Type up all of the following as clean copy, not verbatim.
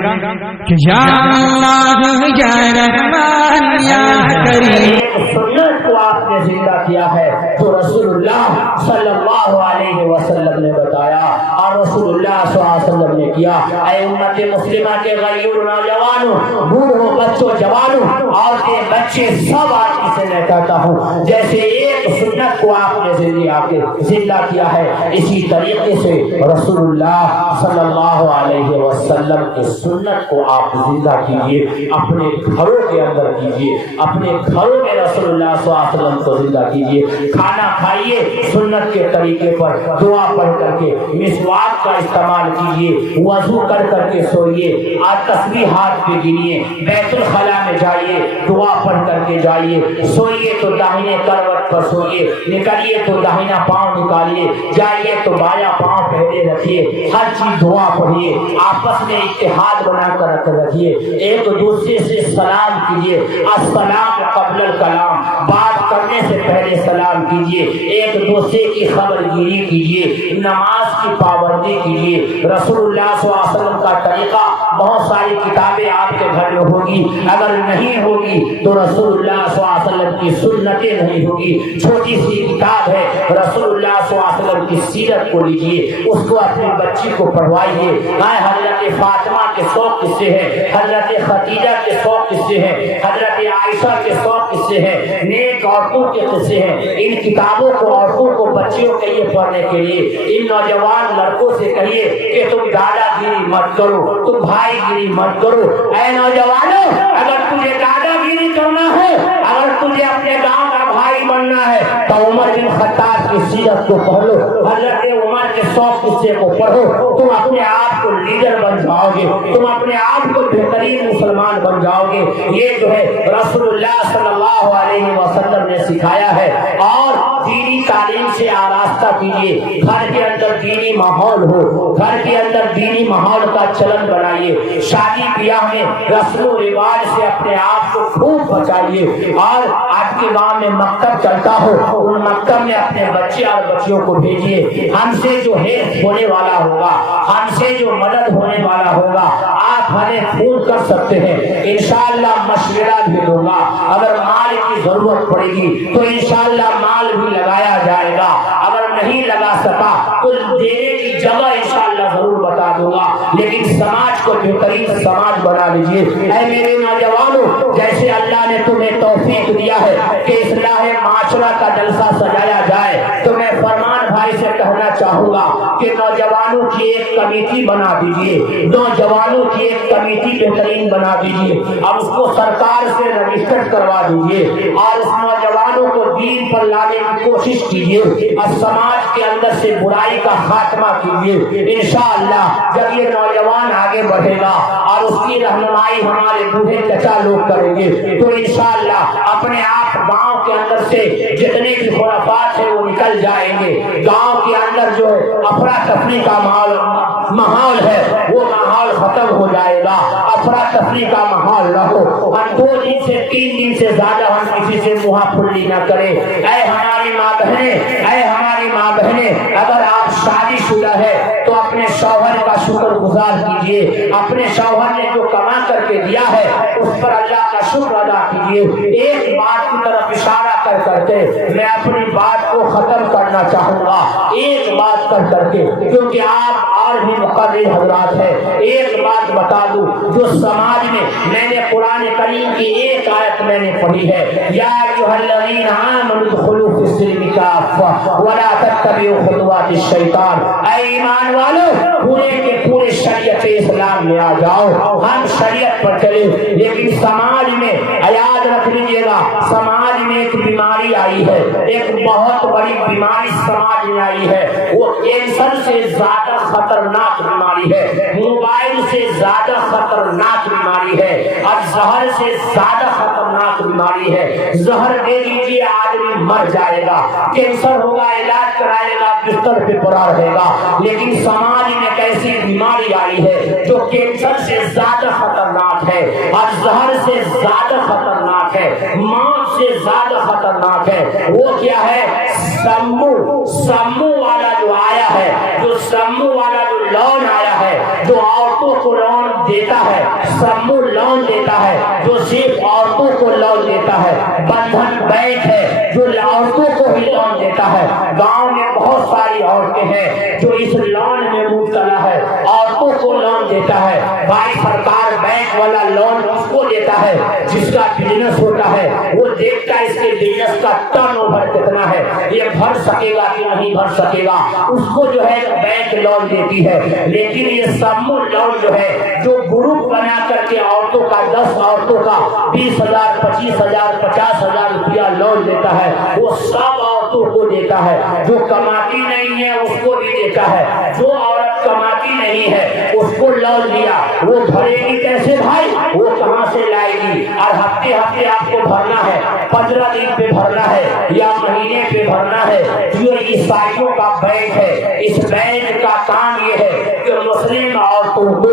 کہ یا اللہ یا رحمان یا کریم، سنت کو آپ نے زندہ کیا ہے جو رسول اللہ صلی اللہ علیہ وسلم نے بتایا اور رسول اللہ صلی اللہ علیہ وسلم نے کیا۔ اے امت مسلمہ کے غیور نوجوانوں، بوڑھوں، بچوں، جوانوں، عورتیں، بچے، سب آج سے میں کہتا ہوں جیسے ایک سنت کو آپ نے زندہ کیا ہے، اسی طریقے سے رسول اللہ صلی اللہ علیہ وسلم کی سنت کو آپ زندہ کیجئے، اپنے گھروں کے اندر کیجئے، اپنے گھروں میں رسول اللہ صلی اللہ علیہ وسلم کو زندہ کیجئے۔ کھانا کھائیے سنت کے طریقے پر، دعا پڑھ کر کے، مسواک کا استعمال کیجئے، وضو کر کر کے سوئیے، اور تسبیحات پہ گنیے، بیت الخلاء میں جائیے، دعا پڑھ کر کے جائیے، سوئیے تو داہنے کروٹ پر سوئیے، نکلیے تو داہنا پاؤں نکالیے، جائیے تو بایاں پاؤں پہلے رکھیے، ہر چیز دعا پڑھیے، آپس میں اتحاد بنا کر رکھیے، ایک دوسرے سے سلام کیجیے، السلام قبل الکلام، بات کرنے سے پہلے سلام کیجیے، ایک دوسرے کی خبر گیری کیجیے، نماز کی پابندی کیجیے۔ رسول اللہ صلی اللہ علیہ وسلم کا طریقہ بہت ساری کتابیں آپ کے گھر میں ہوگی، اگر نہیں ہوگی تو رسول اللہ صلی اللہ علیہ وسلم کی سنتیں نہیں ہوگی۔ چھوٹی سی کتاب ہے رسول اللہ صلی اللہ علیہ وسلم کی سیرت کو لیجیے، اس کو اپنی بچی کو پڑھوائیے۔ حضرت فاطمہ کے 100 قصے ہیں، حضرت خدیجہ کے 100 قصے ہیں، حضرت عائشہ کے 100 قصے ہیں، نیک عورتوں کے قصے ہیں۔ ان کتابوں کو عورتوں کو بچیوں کے لیے پڑھنے کے لیے ان نوجوان لڑکوں سے کہیے کہ تم دادا گیری مت کرو، تم بھائی گیری مت کرو۔ اے نوجوانوں، اگر تجھے دادا گیری کرنا ہے، اگر تجھے اپنے گاؤں کا بھائی بننا ہے تو عمر بن خطاب کی سیرت کو پڑھو، حضرت عمر کے 100 قصے کو پڑھو، تم اپنے آپ کو لیڈر بن جاؤ گے، تم اپنے آپ کو بہترین مسلمان بن جاؤ گے۔ یہ جو ہے رسول اللہ صلی اللہ علیہ وسلم نے سکھایا ہے۔ اور دینی تعلیم سے آراستہ کیجیے، گھر کے اندر دینی ماحول ہو، گھر کے اندر دینی ماحول کا چلن بنائیے، شادی بیاہ میں رسم و رواج سے اپنے آپ کو خوب بچائیے۔ اور آپ کے گاؤں میں مکتب چلتا ہو، ان مکتب میں اپنے بچے اور بچیوں کو بھیجیے۔ ہم سے جو ہیلپ ہونے والا ہوگا، ہم سے جو مدد ہونے والا ہوگا، آپ ہمیں فون کر سکتے ہیں، انشاءاللہ مشورہ بھی دوں گا۔ اگر مال کی ضرورت پڑے گی تو انشاءاللہ مال بھی لگایا جائے گا، اگر نہیں لگا سکا تو دینے کی جگہ انشاءاللہ ضرور بتا دوں گا، لیکن سماج کو بہترین سماج بنا لیجیے۔ اے میرے نوجوانوں، جیسے اللہ نے تمہیں توفیق دیا ہے کہ اصلاح معاشرہ کا جلسہ سجایا جائے، تو میں فرمان بھائی سے کہنا چاہوں گا کہ نوجوانوں کی ایک کمیٹی بنا دیجیے، نوجوانوں کی ایک کمیٹی بہترین بنا دیجیے، اب اس کو سرکار سے رجسٹر کروا دیجیے اور اس نوجوانوں کو دین پر لانے کی کوشش کیجیے اور سماج کے اندر سے برائی کا خاتمہ کیجیے۔ انشاءاللہ جب یہ نوجوان آگے بڑھے گا اور اس کی رہنمائی ہمارے بوڑھے چچا لوگ کریں گے تو انشاءاللہ اپنے آپ گاؤں کے اندر سے جتنے بھی خرافات ہیں وہ نکل جائیں گے۔ گاؤں کے اندر جو افراتفری کا ماحول ہے وہ ماحول ختم ہو جائے گا، افراتفری کا ماحول نہ ہو، ہم 2 دن سے 3 دن سے زیادہ ہم کسی سے منہ پھلی نہ کریں۔ اے ہماری ماں بہنیں، اے ہماری ماں بہنیں، اگر آپ شادی شدہ ہے تو اپنے شوہر کا شکر گزار کیجیے، اپنے شوہر نے جو کما کر کے دیا ہے اس پر اللہ کا شکر ادا کیجیے۔ ایک بات کی طرف اشارہ کر کے میں اپنی بات کو ختم کرنا چاہوں گا، ایک بات کر کے، کیونکہ آپ اور بھی مقرر حضرات ہیں، ایک بات بتا دوں جو سماج میں نے قرآن کریم کی ایک آیت میں نے پڑھی ہے، یا ایھا الذین آمنوا ادخلوا فی السلم کافۃ ولا تتبعوا خطوات الشیطان۔ اے ایمان والو، پورے کے پورے شریعت اسلام میں آ جاؤ، ہم شریعت پر چلے۔ لیکن سماج میں یاد رکھ لیجیے گا، سماج میں ایک بیماری آئی ہے، ایک بہت بڑی بیماری سماج میں آئی ہے، وہ کینسر سے زیادہ خطرناک بیماری ہے، موبائل سے زیادہ خطرناک بیماری ہے، اور زہر سے زیادہ خطرناک بیماری ہے۔ زہر دے دیجیے آدمی مر جائے گا، کینسر ہوگا علاج کرائے گا بستر پہ پڑا رہے گا، لیکن سماج میں ایسی بیماری آئی ہے جو کینسر سے زیادہ خطرناک ہے اور زہر سے زیادہ خطرناک ہے، موت سے زیادہ خطرناک ہے۔ وہ کیا ہے؟ سمو والا جو آیا ہے، جو سمو والا جو لون آیا ہے، جو عورتوں کو لون دیتا ہے، سمو لون دیتا ہے جو صرف عورتوں کو لون دیتا ہے، بندھن بینک ہے جو عورتوں کو ہی لون دیتا ہے۔ گاؤں میں بہت ساری عورتیں ہیں جو اس لون میں مبتلا ہے، عورتوں کو لون دیتا ہے۔ بھائی سرکار بینک والا لون اس کو دیتا ہے جس کا بزنس ہوتا ہے، وہ دیکھتا ہے اس کے بزنس کا ٹرن اوور کتنا ہے، یہ بھر سکے گا کہ نہیں بھر سکے گا، اس کو جو ہے بینک لون دیتی ہے۔ لیکن یہ سمو لون جو ہے جو گروپ بنا کر کے عورتوں کا 10 عورتوں کا 20,000 25,000 50,000 روپیہ لون دیتا ہے، وہ سب عورتوں کو دیتا ہے۔ جو کماتی نہیں ہے اس کو بھی دیتا ہے، جو عورت کماتی نہیں ہے اس کو لون دیا، وہ بھرے گی کیسے بھائی، وہ کہاں سے لائے گی؟ اور ہفتے ہفتے آپ کو بھرنا ہے، 15 دن پہ بھرنا ہے یا مہینے پہ بھرنا ہے۔ جو عیسائیوں کا بینک ہے، اس بینک کا کام یہ ہے کہ مسلم عورتوں کو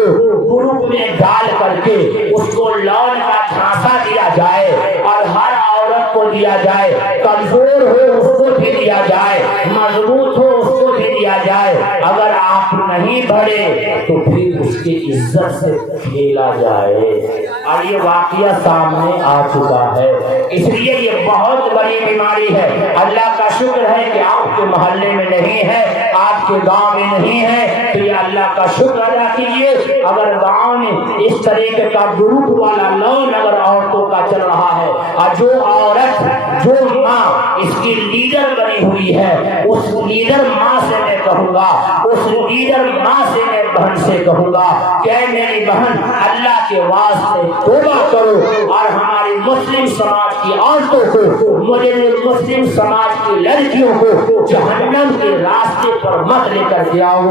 گروپ میں ڈال کر کے اس کو لون کا جھانسا دیا جائے اور ہر عورت کو دیا جائے، کمزور ہو اس کو بھی دیا جائے، مضبوط ہو اس کو بھی دیا جائے۔ اگر آپ نہیں بھرے تو پھر اس کی عزت سے کھیلا جائے، اور یہ واقعہ سامنے آ چکا ہے۔ اس لیے یہ بہت بڑی بیماری ہے۔ اللہ کا شکر ہے کہ آپ کے محلے میں نہیں ہے، آپ کے گاؤں میں نہیں ہے، تو یہ اللہ کا شکر ادا کیجیے۔ اگر گاؤں میں اس طریقے کا گروپ والا لون اگر عورتوں کا چل رہا ہے، اور جو عورت جو ماں اس کی لیڈر بنی ہوئی ہے، اس لیڈر ماں سے میں کہوں گا، اس لیڈر ماں سے میں بہن سے کہوں گا کہ اے میری بہن، اللہ کے واسطے توبہ کرو اور ہماری مسلم سماج کی عورتوں کو، مجھے مسلم سماج کی لڑکیوں کو جہنم کے راستے پر مت لے کر کے آؤ۔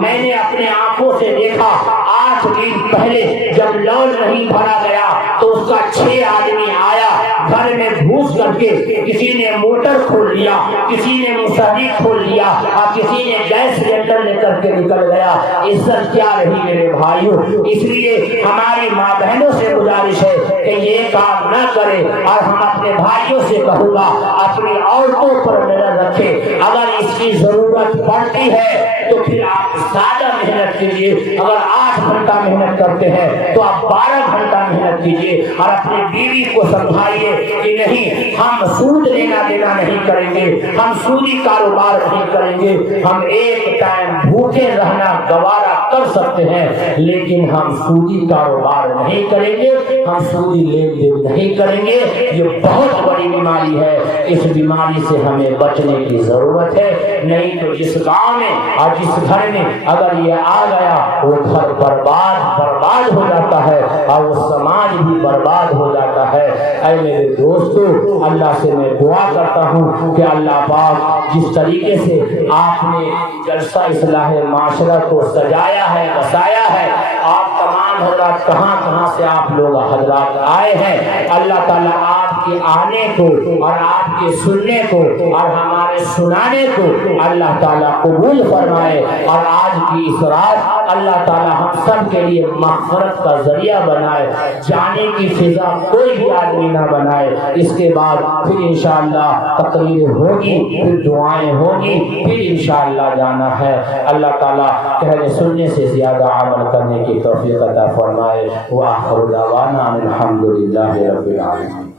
میں نے اپنے آنکھوں سے دیکھا 8 دن پہلے جب لون نہیں بھرا گیا تو اس کا 6 آدمی آیا گھر میں گھس کر کے، کسی نے موٹر کھول لیا، کسی نے مصحری کھول لیا اور کسی نے گیس سلنڈر لے کر کے نکل گیا۔ عزت کیا رہی میرے بھائیوں؟ اس لیے ہماری ماں بہنوں سے گزارش ہے کہ یہ کام نہ کرے، اور ہم اپنے بھائیوں سے کہوں گا اپنی عورتوں پر نظر رکھے۔ اگر اس کی ضرورت پڑتی ہے تو پھر آپ زیادہ محنت کیجیے، اگر 8 گھنٹہ محنت کرتے ہیں تو آپ 12 گھنٹہ محنت کیجیے، اور اپنی بیوی کو سمجھائیے کہ نہیں، ہم سود لینا دینا نہیں کریں گے، ہم سودی کاروبار نہیں کریں گے، ہم ایک ٹائم بھوکے رہنا گوارا کر سکتے ہیں لیکن ہم سودی کاروبار نہیں کریں گے، ہم سودی لین دین نہیں کریں گے۔ یہ بہت بڑی بیماری ہے، اس بیماری سے ہمیں بچنے کی ضرورت ہے، نہیں تو جس گاؤں میں اور جس گھر میں اگر یہ آ گیا وہ گھر برباد ہو جاتا ہے اور وہ سماج بھی برباد ہو جاتا ہے۔ اے میرے دوستو، اللہ سے میں دعا کرتا ہوں کہ اللہ پاک جس طریقے سے آپ نے جلسہ اصلاح معاشرہ کو سجایا ہے، بسایا ہے، آپ تمام حضرات کہاں کہاں سے آپ لوگ حضرات آئے ہیں، اللہ تعالیٰ آپ کے آنے کو اور آپ کے سننے کو اور ہمارے سنانے کو اللہ تعالیٰ قبول فرمائے، اور آج کی اس رات اللہ تعالیٰ ہم سب کے لیے مغفرت کا ذریعہ بنائے، جانے کی فضا کوئی بھی آدمی نہ بنائے۔ اس کے بعد پھر انشاءاللہ تقریر ہوگی، پھر دعائیں ہوگی، پھر انشاءاللہ جانا ہے۔ اللہ تعالیٰ کہنے سننے سے زیادہ عمل کرنے کی توفیق عطا فرمائے۔ وآخر دعوانا الحمدللہ رب العالمین۔